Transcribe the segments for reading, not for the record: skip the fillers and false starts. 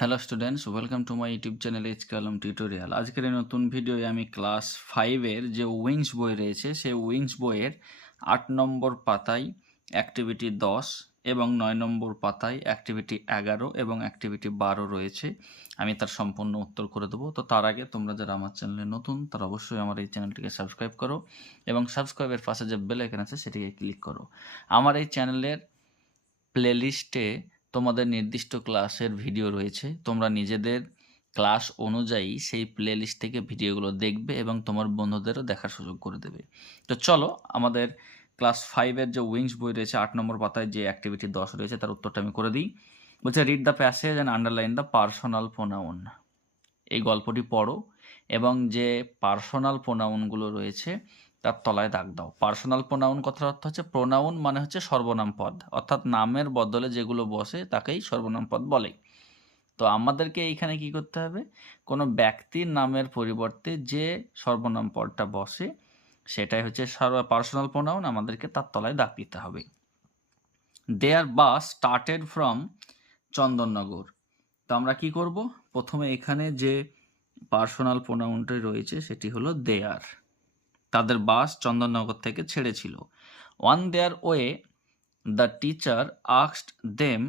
Hello students, welcome to my YouTube channel H Kalam tutorial. আজকের এই নতুন ভিডিওয়ে আমি ক্লাস 5-এর যে উইংস বই রয়েছে সেই উইংস বইয়ের 8 নম্বর পাতায় অ্যাক্টিভিটি 10 এবং 9 নম্বর পাতায় অ্যাক্টিভিটি 11 এবং অ্যাক্টিভিটি 12 রয়েছে। আমি তার সম্পূর্ণ উত্তর করে দেবো। তো তার আগে তোমরা যারা আমার চ্যানেলে নতুন তারা অবশ্যই আমার এই চ্যানেলটিকে সাবস্ক্রাইব করো এবং সাবস্ক্রাইবের পাশে যে বেল আইকন আছে সেটিকে ক্লিক করো। আমার এই চ্যানেলের প্লেলিস্টে তোমাদের নির্দিষ্ট ক্লাসের ভিডিও রয়েছে। তোমরা নিজেদের ক্লাস অনুযায়ী সেই প্লেলিস্ট থেকে ভিডিওগুলো দেখবে এবং তোমার বন্ধুদেরও দেখার সুযোগ করে দেবে। তো চলো আমাদের ক্লাস 5-এর যে উইংস বই রয়েছে 8 নম্বর পাতায় যে অ্যাক্টিভিটি 10 রয়েছে তার উত্তরটা আমি করে দিই। বলছে read the passage and underline the personal pronoun. এই গল্পটি পড়ো এবং যে পার্সোনাল প্রোনাউনগুলো রয়েছে তার তলায় দাগ দাও। পার্সোনাল প্রোনাউন কথার অর্থ হচ্ছে প্রোনাউন মানে হচ্ছে সর্বনাম পদ, অর্থাৎ নামের বদলে যেগুলো বসে তাকেই সর্বনাম পদ বলে। তো আমাদেরকে এইখানে কি করতে হবে, কোনো ব্যক্তির নামের পরিবর্তে যে সর্বনাম পদটা বসে সেটাই হচ্ছে পার্সোনাল প্রোনাউন, আমাদেরকে তার তলায় দাগ দিতে হবে। দেয়ার বাস স্টার্টেড ফ্রম চন্দননগর। তো আমরা কি করব, প্রথমে এখানে যে পার্সোনাল প্রোনাউনটা রয়েছে সেটি হলো দেয়ার। তাদের বাস চন্দননগর থেকে ছেড়েছিল। On their way the teacher asked them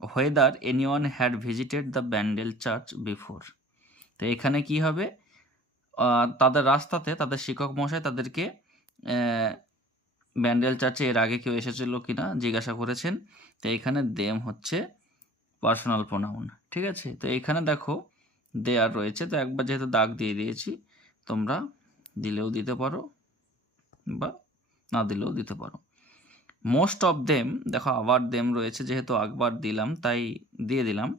whether anyone had visited the Bandel church before. তো এখানে কি হবে, তাদের রাস্তাতে তাদের শিক্ষক মশাই তাদেরকে ব্যান্ডেল চার্চে এর আগে কেউ এসেছিল কিনা জিজ্ঞাসা করেছেন। তো এখানে দেম হচ্ছে পার্সোনাল প্রোনাউন, ঠিক আছে। তো এখানে দেখো দেয়ার রয়েছে, তো একবার যেহেতু দাগ দিয়ে দিয়েছি, তোমরা দিলেও দিতে পারো বা না দিলেও দিতে পারো। মোস্ট অফ দেম, দেখো আবার দেম রয়েছে, যেহেতু একবার দিলাম তাই দিয়ে দিলাম।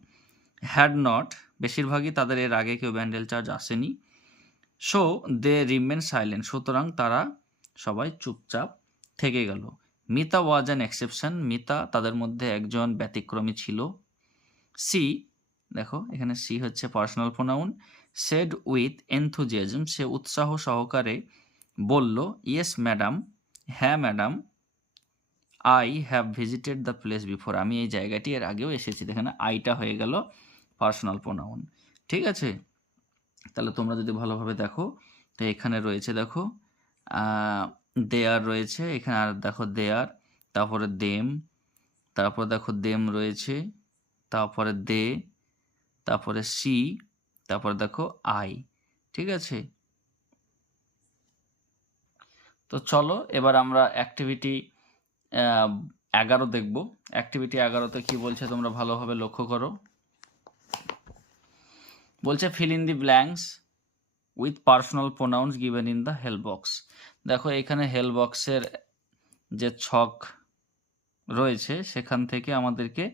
হ্যাড নট, বেশিরভাগই তাদের এর আগে কেউ ব্যান্ডেল চার্চ আসেনি। সো দে রিমেন সাইলেন্ট, সুতরাং তারা সবাই চুপচাপ থেকে গেল। Mita was an exception, Mita তাদের মধ্যে একজন ব্যতিক্রমী ছিল। সি, দেখো এখানে সি হচ্ছে personal pronoun. Said with enthusiasm, সে উৎসাহ সহকারে বলল। ইয়েস ম্যাডাম, হ্যাঁ madam. I have visited the place before, আমি এই জায়গাটি এর আগেও এসেছি। এখানে আইটা হয়ে গেল পার্সোনাল প্রোনাউন, ঠিক আছে। তাহলে তোমরা যদি ভালোভাবে দেখো, তো এখানে রয়েছে দেখো দেয়ার রয়েছে, এখানে আর দেখো দেয়ার, তারপরে দেম, তারপরে দেখো দেম রয়েছে, তারপরে দে, তারপরে সি, তারপরে দেখো আই, ঠিক আছে। তো চলো এবার আমরা অ্যাক্টিভিটি 11 দেখব। অ্যাক্টিভিটি 11তে কি বলছে তোমরা ভালোভাবে লক্ষ্য করো। বলছে fill in the blanks with personal pronouns given in the help box. দেখো এখানে হেল্প বক্সের যে ছক রয়েছে সেখান থেকে আমাদেরকে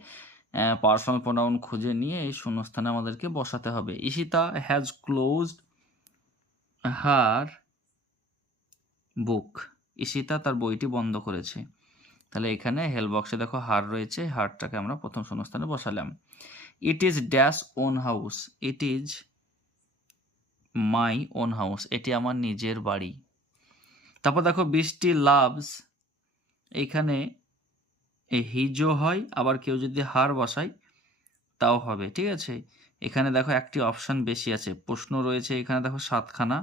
পার্সোনাল প্রোনাউন খুঁজে নিয়ে এই শূন্যস্থানে আমাদেরকে বসাতে হবে। ইশিতা হ্যাজ ক্লোজড হার বুক, ইশিতা তার বইটি বন্ধ করেছে। তাহলে এখানে হেল্প বক্সে দেখো হার রয়েছে, হারটাকে আমরা প্রথম শূন্যস্থানে বসালাম। ইট is dash on house, it is my own house, এটি আমার নিজের বাড়ি। তারপর দেখো বৃষ্টি লাভস, এইখানে হিজো হয়, আবার কেউ যদি হার বসায় তাও হবে, ঠিক আছে। এখানে দেখো একটি অপশান বেশি আছে, প্রশ্ন রয়েছে এখানে দেখো 7খানা,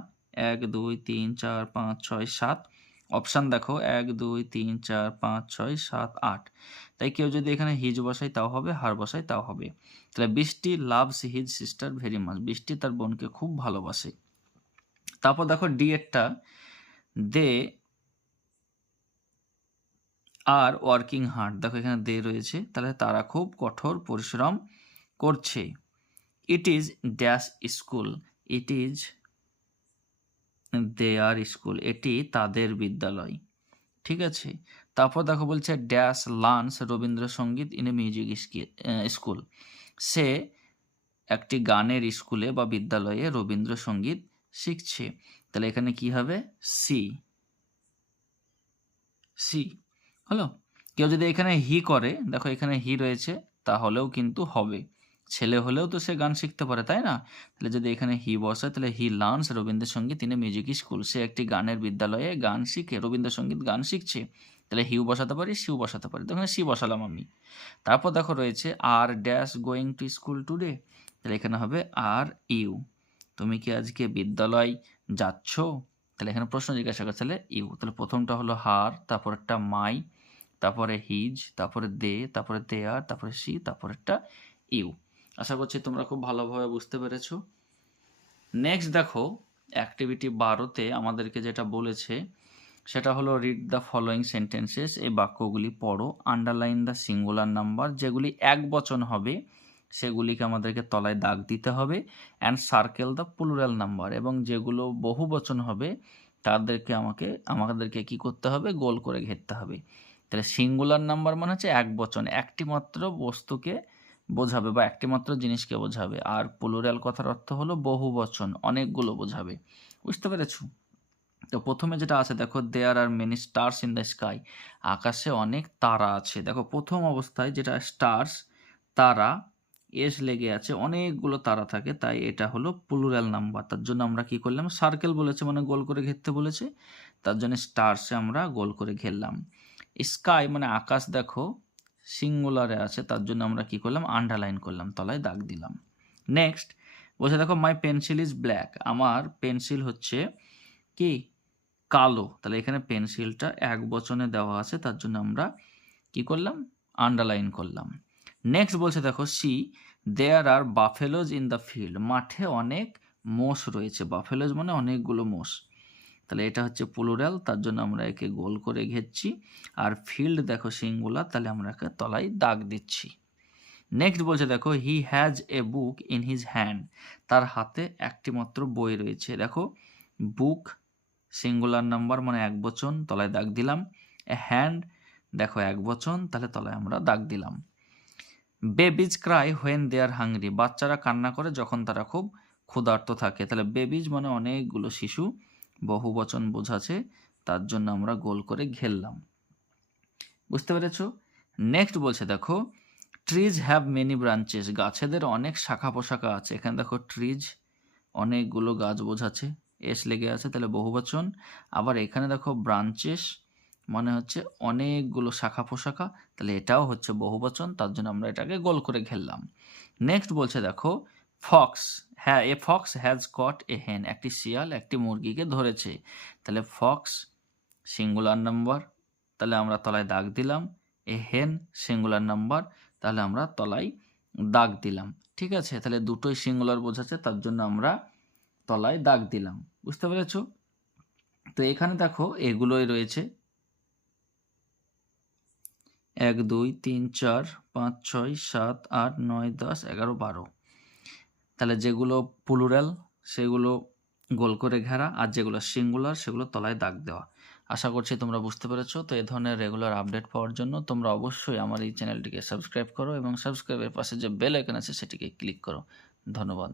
1 2 3 4 5 6 7 অপশান দেখো 1 2 3 4 5 6 7 8। তাই কেউ যদি এখানে হিজ বসায় তাও হবে, হার বসায় তাও হবে। তাহলে Brishti loves his sister very much, Brishti তার বোনকে খুব ভালোবাসে। তারপর দেখো ডি এরটা, দে আর ওয়ার্কিং হার্ড, দেখো এখানে দে রয়েছে, তাহলে তারা খুব কঠোর পরিশ্রম করছে। It is dash school, it is their school, এটি তাদের বিদ্যালয়, ঠিক আছে। তারপর দেখো বলছে dash learns Rabindrasangeet in a music school, সে একটি গানের স্কুলে বা বিদ্যালয়ে রবীন্দ্রসঙ্গীত শিখছে। তাহলে এখানে কি হবে, সি, সি হলো। কেউ যদি এখানে হি করে, দেখো এখানে হি রয়েছে, তাহলেও কিন্তু হবে, ছেলে হলেও তো সে গান শিখতে পারে, তাই না। তাহলে যদি এখানে হি বসে তাহলে he learns Rabindrasangeet in a music school, সে একটি গানের বিদ্যালয়ে গান শিখে, রবীন্দ্রসঙ্গীত গান শিখছে। তাহলে হিউ বসাতে পারি, সিউ বসাতে পারি, দেখুন সি বসালাম আমি। তারপর দেখো রয়েছে are dash going to school today, তাহলে এখানে হবে আর ইউ, তুমি কি আজকে বিদ্যালয় যাচ্ছ, তাহলে এখানে প্রশ্ন জিজ্ঞাসা করছে, তাহলে ইউ, তাহলে প্রথমটা হলো হার, তারপর একটা মাই, তারপরে হিজ, তারপরে দে, তারপরে দে আর, তারপরে সি, তারপরে একটা ইউ। আশা করছি তোমরা খুব ভালোভাবে বুঝতে পেরেছো। নেক্সট দেখো অ্যাক্টিভিটি 12তে আমাদেরকে যেটা বলেছে সেটা হলো রিড দ্য ফলোয়িং সেন্টেন্সেস, এই বাক্যগুলি পড়ো, আন্ডারলাইন দ্য সিঙ্গুলার নাম্বার, যেগুলি এক বচন হবে সেগুলিকে আমাদেরকে তলায় দাগ দিতে হবে, and circle the plural number, এবং যেগুলো বহু বচন হবে তাদেরকে আমাদেরকে কি করতে হবে, গোল করে ঘেরতে হবে। তাহলে সিঙ্গুলার নাম্বার মানে হচ্ছে এক বচন, একটি মাত্র বস্তুকে বোঝাবে বা একটি মাত্র জিনিসকে বোঝাবে, আর প্লুরাল কথার অর্থ হলো বহু বচন, অনেকগুলো বোঝাবে। বুঝতে পেরেছো? তো প্রথমে যেটা আছে দেখো, there are many stars in the sky, আকাশে অনেক তারা আছে। দেখো প্রথম অবস্থায় যেটা স্টার্স, তারা, এস লেগে আছে, অনেকগুলো তারা থাকে, তাই এটা হলো প্লুরাল নাম্বার। তার জন্য আমরা কি করলাম, সার্কেল বলেছে মানে গোল করে ঘেরতে বলেছে, তার জন্য স্টার্সে আমরা গোল করে ঘেরলাম। স্কাই মানে আকাশ দেখো সিঙ্গুলারে আছে, তার জন্য আমরা কি করলাম, আন্ডারলাইন করলাম, তলায় দাগ দিলাম। নেক্সট বলছে দেখো, মাই পেন্সিল ইজ ব্ল্যাক, আমার পেন্সিল হচ্ছে কি, কালো, তাহলে এখানে পেন্সিলটা এক বচনে দেওয়া আছে, তার জন্য আমরা কি করলাম, আন্ডারলাইন করলাম। নেক্সট বলছে দেখো, see there are buffaloes in the field, মাঠে অনেক মোষ রয়েছে, বাফেলোজ মানে অনেকগুলো মোষ, তাহলে এটা হচ্ছে প্লুরাল, তার জন্য আমরা একে গোল করে ঘেরছি, আর ফিল্ড দেখো সিঙ্গুলার, তাহলে আমরা একে তলায় দাগ দিচ্ছি। নেক্সট বলছে দেখো, he has a book in his hand, তার হাতে একটি মাত্র বই রয়েছে। দেখো বুক সিঙ্গুলার নাম্বার মানে এক বচন, তলায় দাগ দিলাম। এ হ্যান্ড দেখো এক বচন, তাহলে তলায় আমরা দাগ দিলাম। Babies cry when they are hungry, বাচ্চারা কান্না করে যখন তারা খুব ক্ষুধার্ত থাকে, তাহলে বেবিজ মানে অনেকগুলো শিশু, বহু বচন বোঝাচ্ছে, তার জন্য আমরা গোল করে ঘেরলাম। বুঝতে পেরেছো? নেক্সট বলছে দেখো, ট্রিজ হ্যাভ মেনি ব্রাঞ্চেস, গাছেদের অনেক শাখা পোশাখা আছে, এখানে দেখো ট্রিজ অনেকগুলো গাছ বোঝাচ্ছে, এস লেগে আছে, তাহলে বহু বচন। আবার এখানে দেখো ব্রাঞ্চেস মানে হচ্ছে অনেকগুলো শাখা পোশাখা, তাহলে এটাও হচ্ছে বহু বচন, তার জন্য আমরা এটাকে গোল করে ঘেরলাম। নেক্সট বলছে দেখো, ফক্স, হ্যাঁ এ ফক্স হ্যাজ কট এ হেন, একটি শিয়াল একটি মুরগিকে ধরেছে, তাহলে ফক্স সিঙ্গুলার নাম্বার, তাহলে আমরা তলায় দাগ দিলাম। এ হেন সিঙ্গুলার নাম্বার, তাহলে আমরা তলায় দাগ দিলাম। ঠিক আছে, তাহলে দুটোই সিঙ্গুলার বোঝাচ্ছে, তার জন্য আমরা তলায় দাগ দিলাম। বুঝতে পেরেছো? তো এখানে দেখো এগুলোই রয়েছে 1 2 3 4 5 6 7 8 9 10 11 12, তাহলে যেগুলো প্লুরাল সেগুলো গোল করে ঘেরা, আর যেগুলো সিঙ্গুলার সেগুলো তলায় দাগ দেওয়া। আশা করছি তোমরা বুঝতে পেরেছো। তো এই ধরনের রেগুলার আপডেট পাওয়ার জন্য তোমরা অবশ্যই আমার এই চ্যানেলটিকে সাবস্ক্রাইব করো, এবং সাবস্ক্রাইবের পাশে যে বেল আইকন আছে সেটিকে ক্লিক করো। ধন্যবাদ।